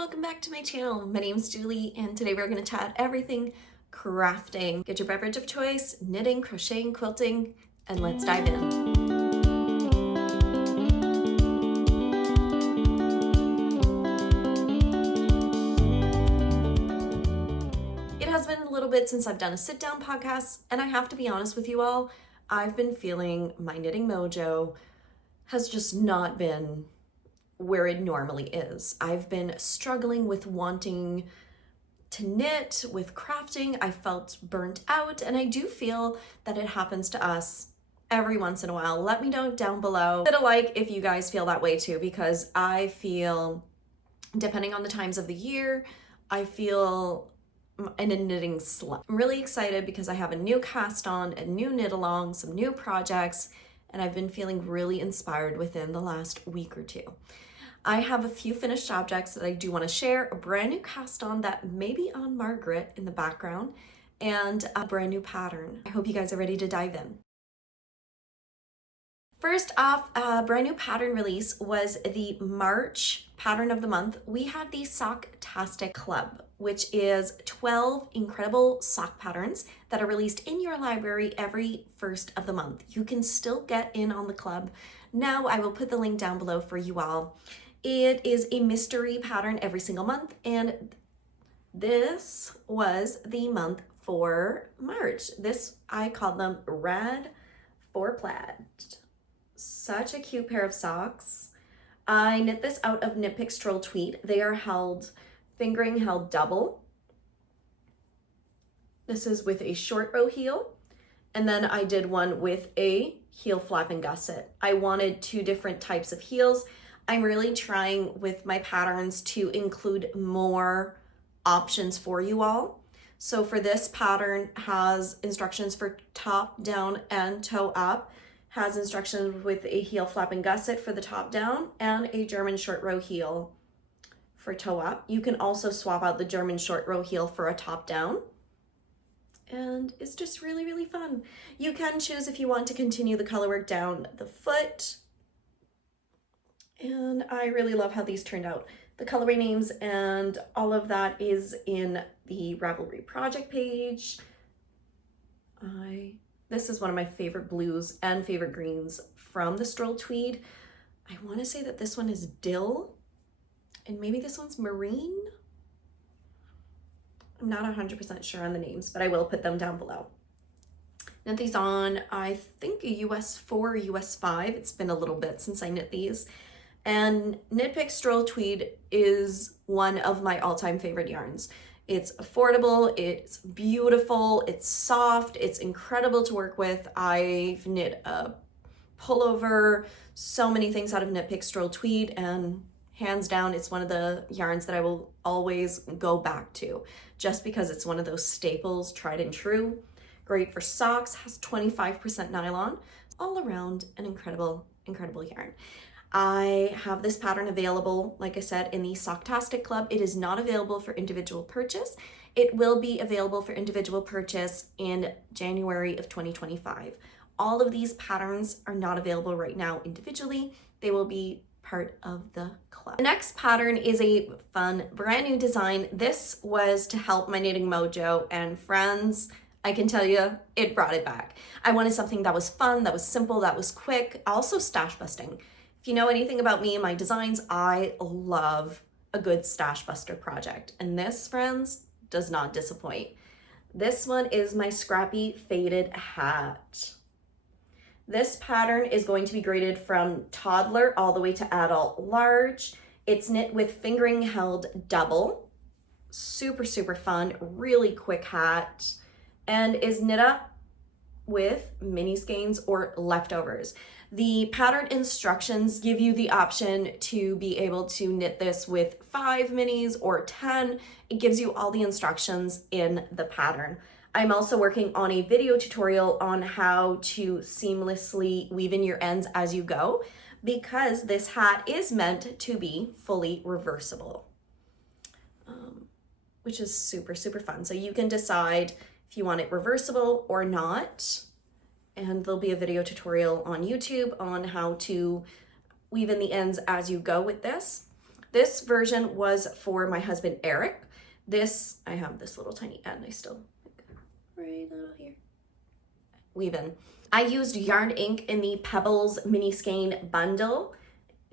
welcome back to my channel. My name's Julie and today we're going to chat everything crafting. Get your beverage of choice, knitting, crocheting, quilting, and let's dive in. It has been a little bit since I've done a sit down podcast, and I have to be honest with you all, I've been feeling my knitting mojo has just not been where it normally is. I've been struggling with wanting to knit, with crafting. I felt burnt out, and I do feel that it happens to us every once in a while. Let me know down below. Hit a like if you guys feel that way too, because I feel, depending on the times of the year, I feel in a knitting slump. I'm really excited because I have a new cast on, a new knit along, some new projects, and I've been feeling really inspired within the last week or two. I have a few finished objects that I do want to share, a brand new cast on that may be on Margaret in the background, and a brand new pattern. I hope you guys are ready to dive in. First off, a brand new pattern release was the March pattern of the month. We have the Sock-Tastic Club, which is 12 incredible sock patterns that are released in your library every first of the month. You can still get in on the club. Now I will put the link down below for you all. It is a mystery pattern every single month, and this was the month for March. This, I call them Rad Is Plad. Such a cute pair of socks. I knit this out of Knit Pick Stroll Tweed. They are fingering held double. This is with a short row heel, and then I did one with a heel flap and gusset. I wanted two different types of heels. I'm really trying with my patterns to include more options for you all. So for this pattern has instructions for top, down, and toe up, has instructions with a heel flap and gusset for the top down and a German short row heel for toe up. You can also swap out the German short row heel for a top down. And it's just really, really fun. You can choose if you want to continue the color work down the foot. And I really love how these turned out. The colorway names and all of that is in the Ravelry project page. This is one of my favorite blues and favorite greens from the Stroll Tweed. I want to say that this one is Dill, and maybe this one's Marine. I'm not 100% sure on the names, but I will put them down below. Knit these on, I think, a US 4 or US 5. It's been a little bit since I knit these. And Knit Pick Stroll Tweed is one of my all-time favorite yarns. It's affordable, it's beautiful, it's soft, it's incredible to work with. I've knit a pullover, so many things out of Knit Pick Stroll Tweed, and hands down, it's one of the yarns that I will always go back to, just because it's one of those staples, tried and true. Great for socks, has 25% nylon. All around an incredible, incredible yarn. I have this pattern available, like I said, in the Sock-Tastic Club. It is not available for individual purchase. It will be available for individual purchase in January of 2025. All of these patterns are not available right now individually. They will be part of the club. The next pattern is a fun, brand new design. This was to help my knitting mojo, and friends, I can tell you, it brought it back. I wanted something that was fun, that was simple, that was quick, also stash busting. If you know anything about me and my designs, I love a good stash buster project. And this, friends, does not disappoint. This one is my Scrappy Faded Hat. This pattern is going to be graded from toddler all the way to adult large. It's knit with fingering held double. Super, super fun, really quick hat, and is knit up with mini skeins or leftovers. The pattern instructions give you the option to be able to knit this with 5 minis or 10. It gives you all the instructions in the pattern. I'm also working on a video tutorial on how to seamlessly weave in your ends as you go, because this hat is meant to be fully reversible, which is super, super fun. So you can decide if you want it reversible or not. And there'll be a video tutorial on YouTube on how to weave in the ends as you go with this. This version was for my husband, Eric. This, I have this little tiny end, I still, right little here, weave in. I used yarn ink in the Pebbles mini skein bundle.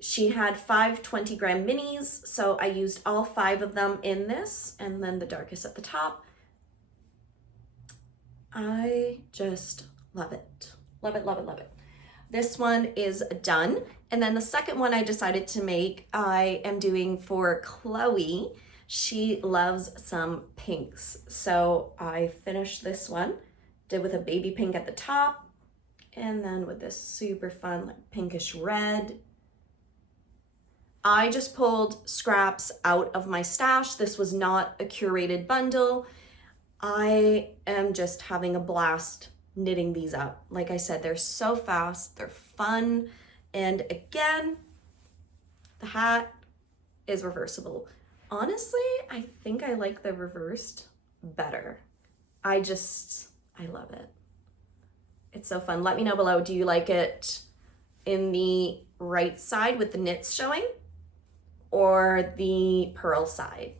She had 5 20-gram minis, so I used all 5 of them in this, and then the darkest at the top. I just love it. Love it, love it, love it. This one is done. And then the second one I decided to make, I am doing for Chloe. She loves some pinks. So I finished this one, did with a baby pink at the top, and then with this super fun like pinkish red. I just pulled scraps out of my stash. This was not a curated bundle. I am just having a blast knitting these up. Like I said, they're so fast, they're fun. And again, the hat is reversible. Honestly, I think I like the reversed better. I love it. It's so fun. Let me know below, do you like it in the right side with the knits showing or the purl side?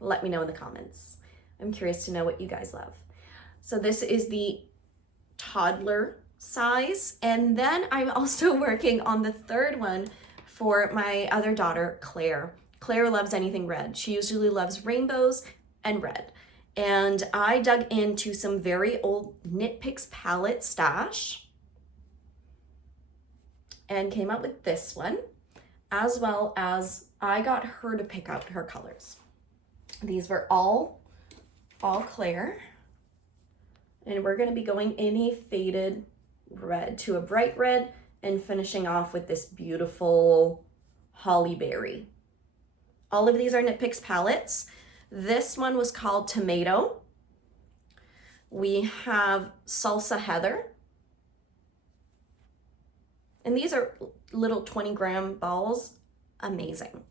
Let me know in the comments. I'm curious to know what you guys love. So this is the toddler size. And then I'm also working on the third one for my other daughter, Claire. Claire loves anything red. She usually loves rainbows and red. And I dug into some very old Knit Picks palette stash and came up with this one, as well as I got her to pick out her colors. These were all Claire. And we're gonna be going in a faded red to a bright red and finishing off with this beautiful holly berry. All of these are Knit Picks palettes. This one was called Tomato. We have Salsa Heather. And these are little 20-gram balls. Amazing.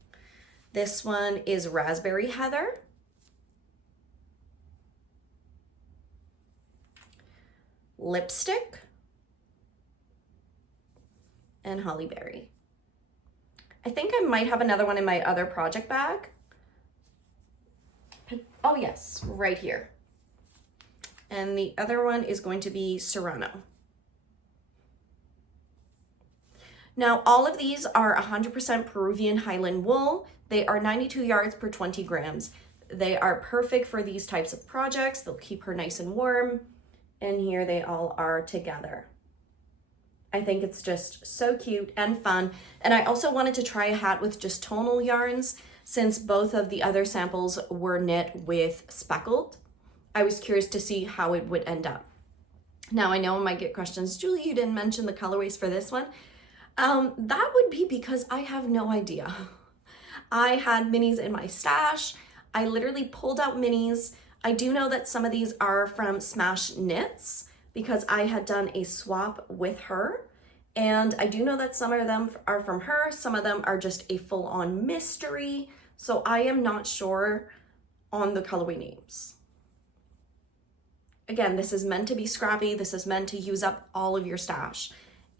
This one is Raspberry Heather. Lipstick. And Holly Berry. I think I might have another one in my other project bag. Oh yes, right here. And the other one is going to be Serrano. Now, all of these are 100% Peruvian Highland wool. They are 92 yards per 20 grams. They are perfect for these types of projects. They'll keep her nice and warm. And here they all are together. I think it's just so cute and fun. And I also wanted to try a hat with just tonal yarns since both of the other samples were knit with speckled. I was curious to see how it would end up. Now I know I might get questions, Julie, you didn't mention the colorways for this one. That would be because I have no idea. I had minis in my stash. I literally pulled out minis. I do know that some of these are from Smash Knits because I had done a swap with her. And I do know that some of them are from her. Some of them are just a full-on mystery. So I am not sure on the colorway names. Again, this is meant to be scrappy. This is meant to use up all of your stash.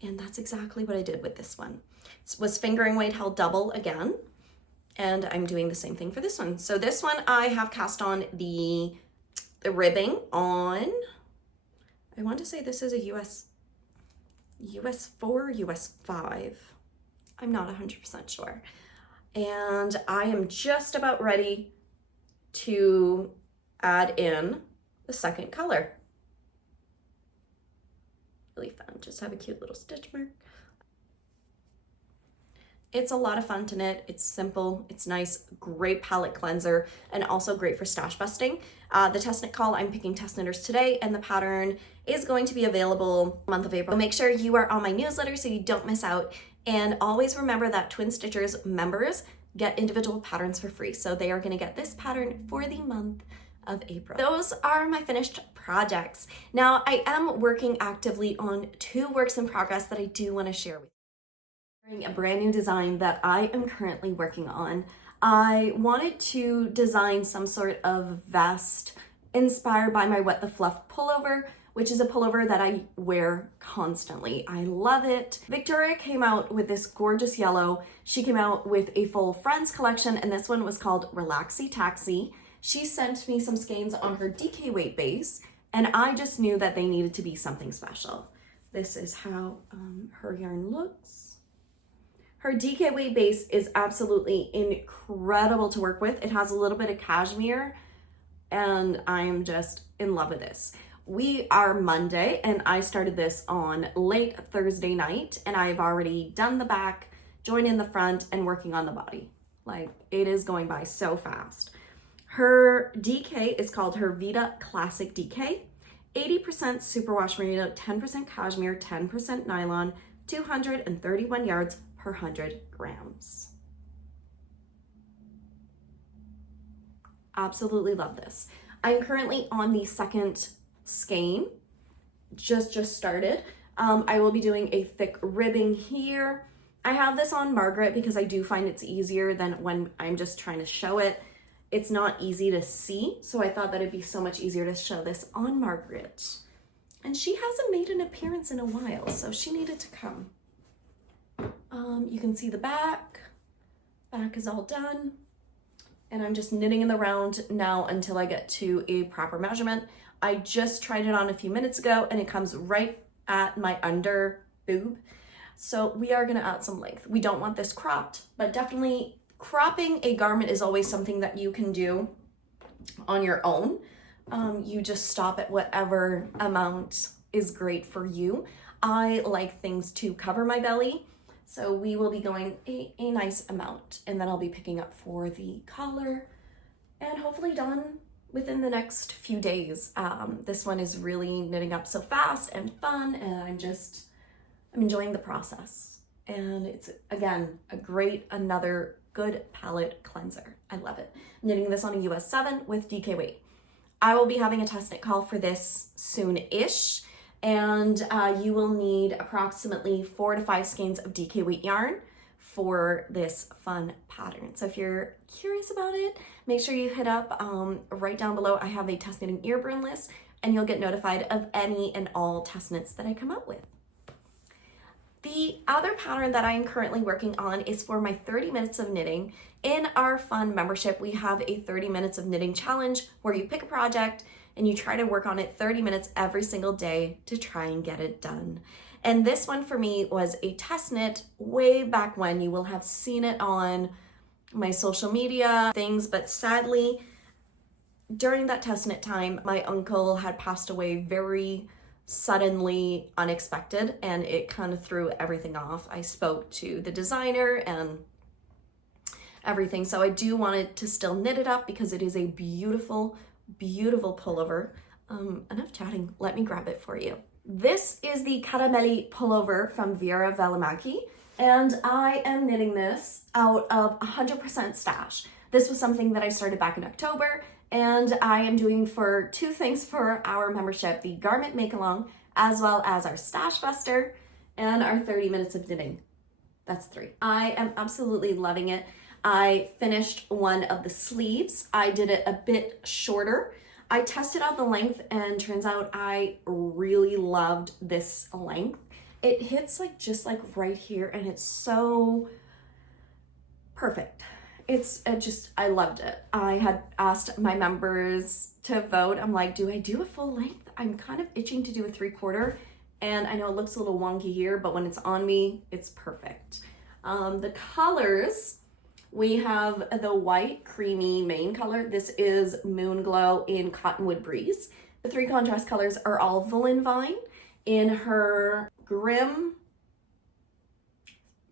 And that's exactly what I did with this one. It was fingering weight held double again. And I'm doing the same thing for this one. So this one I have cast on the ribbing on, I want to say this is a US 4, US 5. I'm not 100% sure. And I am just about ready to add in the second color. Really fun, just have a cute little stitch mark. It's a lot of fun to knit. It's simple, it's nice, great palette cleanser, and also great for stash busting. The test knit call, I'm picking test knitters today, and the pattern is going to be available month of April. So make sure you are on my newsletter so you don't miss out. And always remember that Twin Stitchers members get individual patterns for free. So they are gonna get this pattern for the month of April. Those are my finished projects. Now I am working actively on 2 works in progress that I do wanna share with you. A brand new design that I am currently working on. I wanted to design some sort of vest inspired by my Wet the Fluff pullover, which is a pullover that I wear constantly. I love it. Victoria came out with this gorgeous yellow. She came out with a full Friends collection, and this one was called Relaxy Taxi. She sent me some skeins on her DK weight base, and I just knew that they needed to be something special. This is how her yarn looks. Her DK weight base is absolutely incredible to work with. It has a little bit of cashmere, and I'm just in love with this. We are Monday, and I started this on late Thursday night, and I've already done the back, joined in the front, and working on the body. Like, it is going by so fast. Her DK is called her Vida Classic DK. 80% superwash merino, 10% cashmere, 10% nylon, 231 yards per 100 grams. Absolutely love this. I'm currently on the second skein, just started. I will be doing a thick ribbing here. I have this on Margaret because I do find it's easier than when I'm just trying to show it. It's not easy to see, so I thought that it'd be so much easier to show this on Margaret. And she hasn't made an appearance in a while, so she needed to come. You can see the back. Back is all done. And I'm just knitting in the round now until I get to a proper measurement. I just tried it on a few minutes ago, and it comes right at my under boob. So we are gonna add some length. We don't want this cropped, but definitely cropping a garment is always something that you can do on your own. You just stop at whatever amount is great for you. I like things to cover my belly, so we will be going a nice amount, and then I'll be picking up for the collar, and hopefully done within the next few days. This one is really knitting up so fast and fun, and I'm enjoying the process. And it's, again, another good palette cleanser. I love it. I'm knitting this on a US 7 with DK weight. I will be having a test knit call for this soon-ish, and you will need approximately 4 to 5 skeins of DK weight yarn for this fun pattern. So if you're curious about it, make sure you hit up right down below. I have a test knitting ear burn list, and you'll get notified of any and all test knits that I come up with. The other pattern that I'm currently working on is for my 30 minutes of knitting. In our fun membership, we have a 30 minutes of knitting challenge where you pick a project and you try to work on it 30 minutes every single day to try and get it done. And this one for me was a test knit way back when. You will have seen it on my social media things, but sadly, during that test knit time, my uncle had passed away very suddenly, unexpected, and it kind of threw everything off. I spoke to the designer and everything, so I do want it to still knit it up because it is a beautiful, beautiful pullover. Enough chatting, let me grab it for you. This is the Caramelli pullover from Vera Velimaki, and I am knitting this out of 100% stash. This was something that I started back in October, and I am doing for 2 things for our membership: the garment make along, as well as our stash buster and our 30 minutes of knitting. That's 3. I am absolutely loving it. I finished one of the sleeves. I did it a bit shorter. I tested out the length, and turns out I really loved this length. It hits just right here, and it's so perfect. I loved it. I had asked my members to vote. I'm like, do I do a full length? I'm kind of itching to do a 3/4, and I know it looks a little wonky here, but when it's on me, it's perfect. The colors, we have the white creamy main color. This is Moon Glow in Cottonwood Breeze. The 3 contrast colors are all Woolen Vine. In her Grim,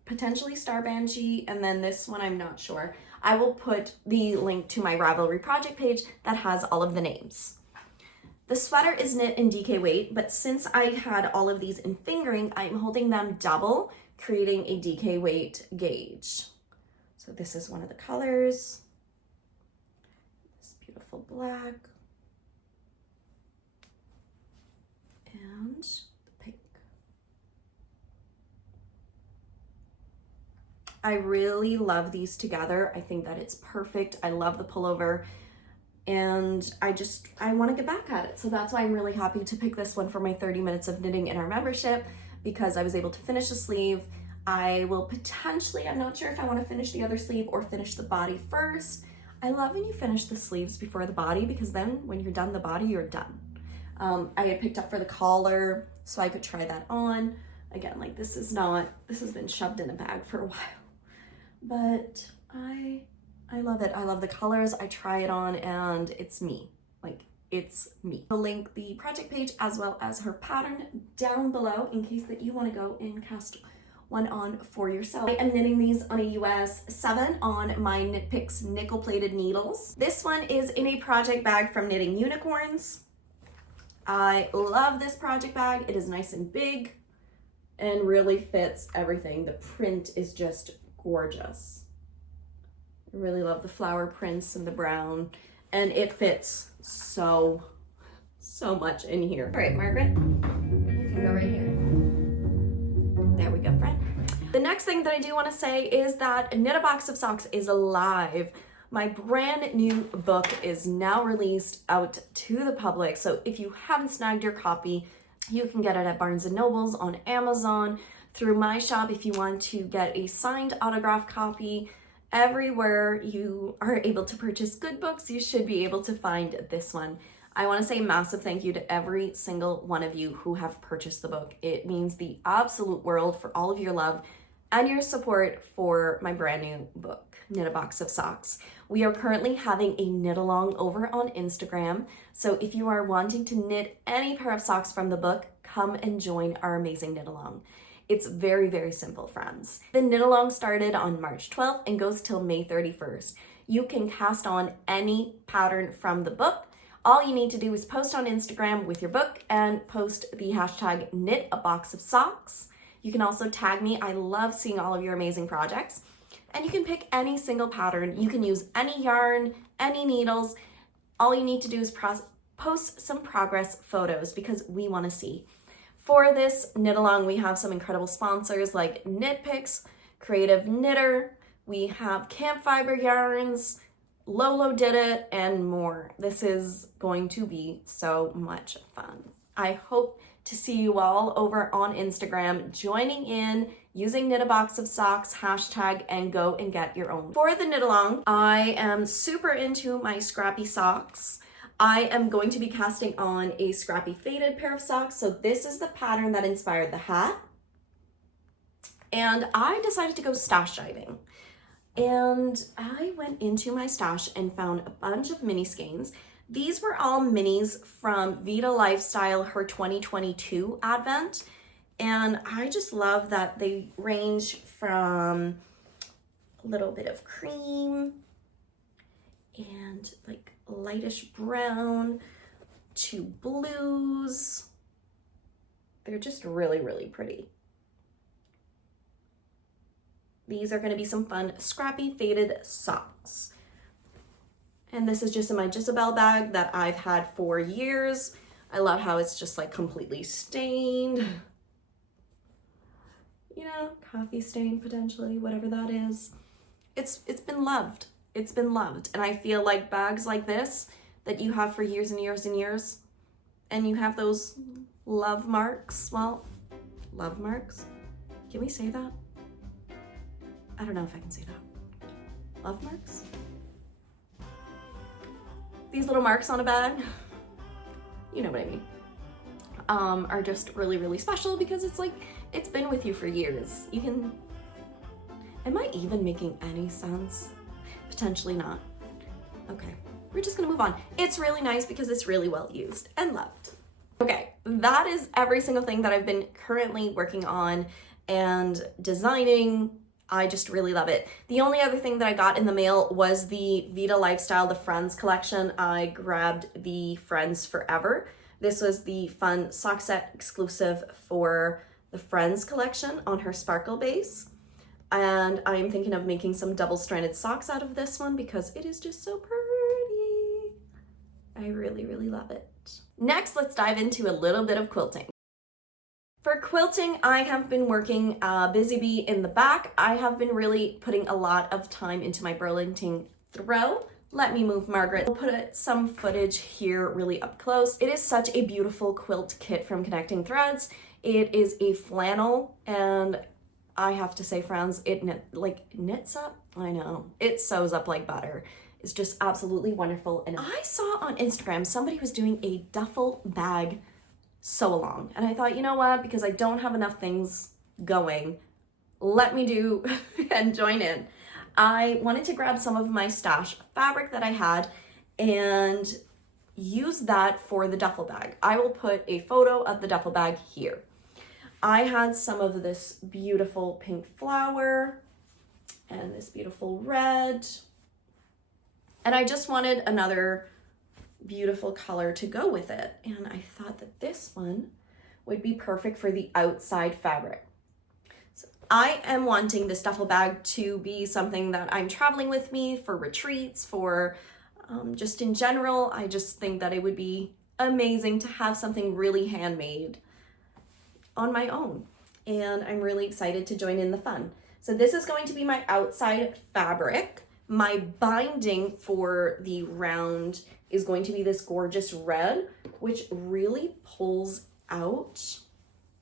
potentially Star Banshee, and then this one I'm not sure. I will put the link to my Ravelry project page that has all of the names. The sweater is knit in DK weight, but since I had all of these in fingering, I'm holding them double, creating a DK weight gauge. So this is one of the colors. This beautiful black. And the pink. I really love these together. I think that it's perfect. I love the pullover. and I want to get back at it. So that's why I'm really happy to pick this one for my 30 minutes of knitting in our membership, because I was able to finish the sleeve. I will potentially, I'm not sure if I want to finish the other sleeve or finish the body first. I love when you finish the sleeves before the body, because then when you're done the body, you're done. I had picked up for the collar so I could try that on. Again, like this has been shoved in a bag for a while, but I love it. I love the colors. I try it on and it's me. Like, it's me. I'll link the project page as well as her pattern down below in case that you want to go and cast one on for yourself. I am knitting these on a US 7 on my Knit Picks nickel plated needles. This one is in a project bag from Knitting Unicorns. I love this project bag. It is nice and big and really fits everything. The print is just gorgeous. I really love the flower prints and the brown, and it fits so much in here. All right, Margaret, you can go right here. There we go, friend. The next thing that I do want to say is that Knit a Box of Socks is alive. My brand new book is now released out to the public. So if you haven't snagged your copy, you can get it at Barnes & Noble's, on Amazon, through my shop if you want to get a signed autographed copy. Everywhere you are able to purchase good books, you should be able to find this one. I want to say a massive thank you to every single one of you who have purchased the book. It means the absolute world for all of your love and your support for my brand new book, Knit a Box of Socks. We are currently having a knit along over on Instagram. So if you are wanting to knit any pair of socks from the book, come and join our amazing knit along. It's very, very simple, friends. The knit along started on March 12th and goes till May 31st. You can cast on any pattern from the book. All you need to do is post on Instagram with your book and post the hashtag Knit a Box of Socks. You can also tag me. I love seeing all of your amazing projects. And you can pick any single pattern. You can use any yarn, any needles. All you need to do is post some progress photos because we want to see. For this knit along, we have some incredible sponsors like Knit Picks, Creative Knitter, we have Camp Fiber Yarns, Lolo Did It, and more. This is going to be so much fun. I hope to see you all over on Instagram joining in, using Knit a Box of Socks hashtag, and go and get your own. For the knit along, I am super into my scrappy socks. I am going to be casting on a Scrappy Faded pair of socks. So this is the pattern that inspired the hat. And I decided to go stash diving. And I went into my stash and found a bunch of mini skeins. These were all minis from Vida Lifestyle, her 2022 advent. And I just love that they range from a little bit of cream and like lightish brown to blues. They're just really, really pretty. These are going to be some fun Scrappy Faded socks. And this is just in my Jezebel bag that I've had for years. I love how it's just like completely stained. You know, coffee stain potentially, whatever that is. It's been loved. It's been loved. And I feel like bags like this that you have for years and years and years, and you have those love marks. Well, love marks? Can we say that? I don't know if I can say that. Love marks? These little marks on a bag, you know what I mean, are just really, really special because it's like, it's been with you for years. You can, am I even making any sense? Potentially not. Okay, we're just gonna move on. It's really nice because it's really well used and loved. Okay, that is every single thing that I've been currently working on and designing. I just really love it. The only other thing that I got in the mail was the Vida Lifestyle, the Friends collection. I grabbed the Friends Forever. This was the fun sock set exclusive for the Friends collection on her sparkle base. And I'm thinking of making some double-stranded socks out of this one because it is just so pretty. I really, really love it. Next, let's dive into a little bit of quilting. For quilting, I have been working Busy Bee in the back. I have been really putting a lot of time into my Burlington throw. let me move Margaret. I'll put some footage here really up close. It is such a beautiful quilt kit from Connecting Threads. It is a flannel, and I have to say, friends, it knits up. I know, it sews up like butter. It's just absolutely wonderful. And I saw on Instagram somebody was doing a duffel bag sew along, and I thought, you know what, because I don't have enough things going, let me do and join in. I wanted to grab some of my stash fabric that I had and use that for the duffel bag. I will put a photo of the duffel bag here. I had some of this beautiful pink flower and this beautiful red, and I just wanted another beautiful color to go with it, and I thought that this one would be perfect for the outside fabric. So I am wanting this duffel bag to be something that I'm traveling with me for retreats, for just in general. I just think that it would be amazing to have something really handmade on my own, and I'm really excited to join in the fun. So this is going to be my outside fabric. My binding for the round is going to be this gorgeous red, which really pulls out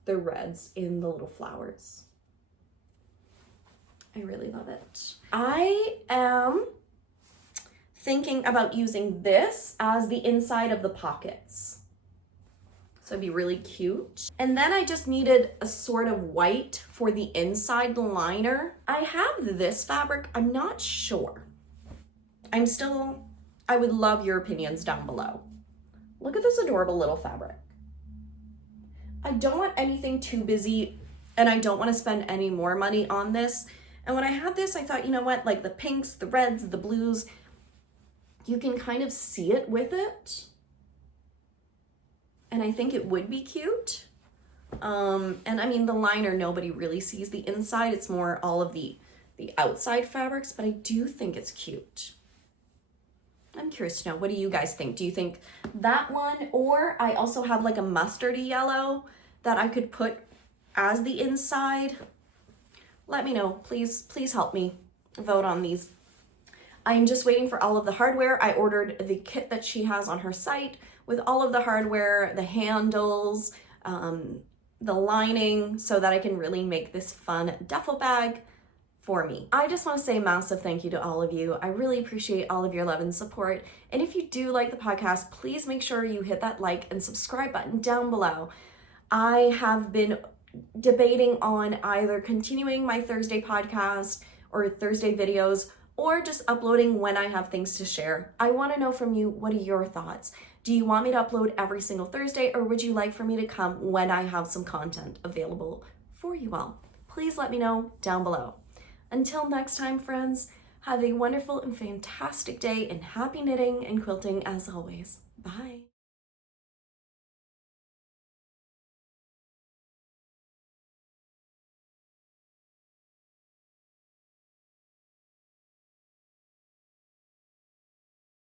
the reds in the little flowers. I really love it. I am thinking about using this as the inside of the pockets. So it'd be really cute. And then I just needed a sort of white for the inside liner. I have this fabric, I'm not sure. I would love your opinions down below. Look at this adorable little fabric. I don't want anything too busy, and I don't want to spend any more money on this. And when I had this, I thought, you know what, like the pinks, the reds, the blues, you can kind of see it with it. And I think it would be cute. And I mean, the liner, nobody really sees the inside. It's more all of the outside fabrics, but I do think it's cute. I'm curious to know, what do you guys think? Do you think that one, or I also have like a mustardy yellow that I could put as the inside? Let me know, please help me vote on these. I'm just waiting for all of the hardware. I ordered the kit that she has on her site with all of the hardware, the handles, the lining, so that I can really make this fun duffel bag for me. I just want to say a massive thank you to all of you. I really appreciate all of your love and support. And if you do like the podcast, please make sure you hit that like and subscribe button down below. I have been debating on either continuing my Thursday podcast or Thursday videos, or just uploading when I have things to share. I want to know from you, what are your thoughts? Do you want me to upload every single Thursday, or would you like for me to come when I have some content available for you all? Please let me know down below. Until next time, friends, have a wonderful and fantastic day, and happy knitting and quilting as always. Bye.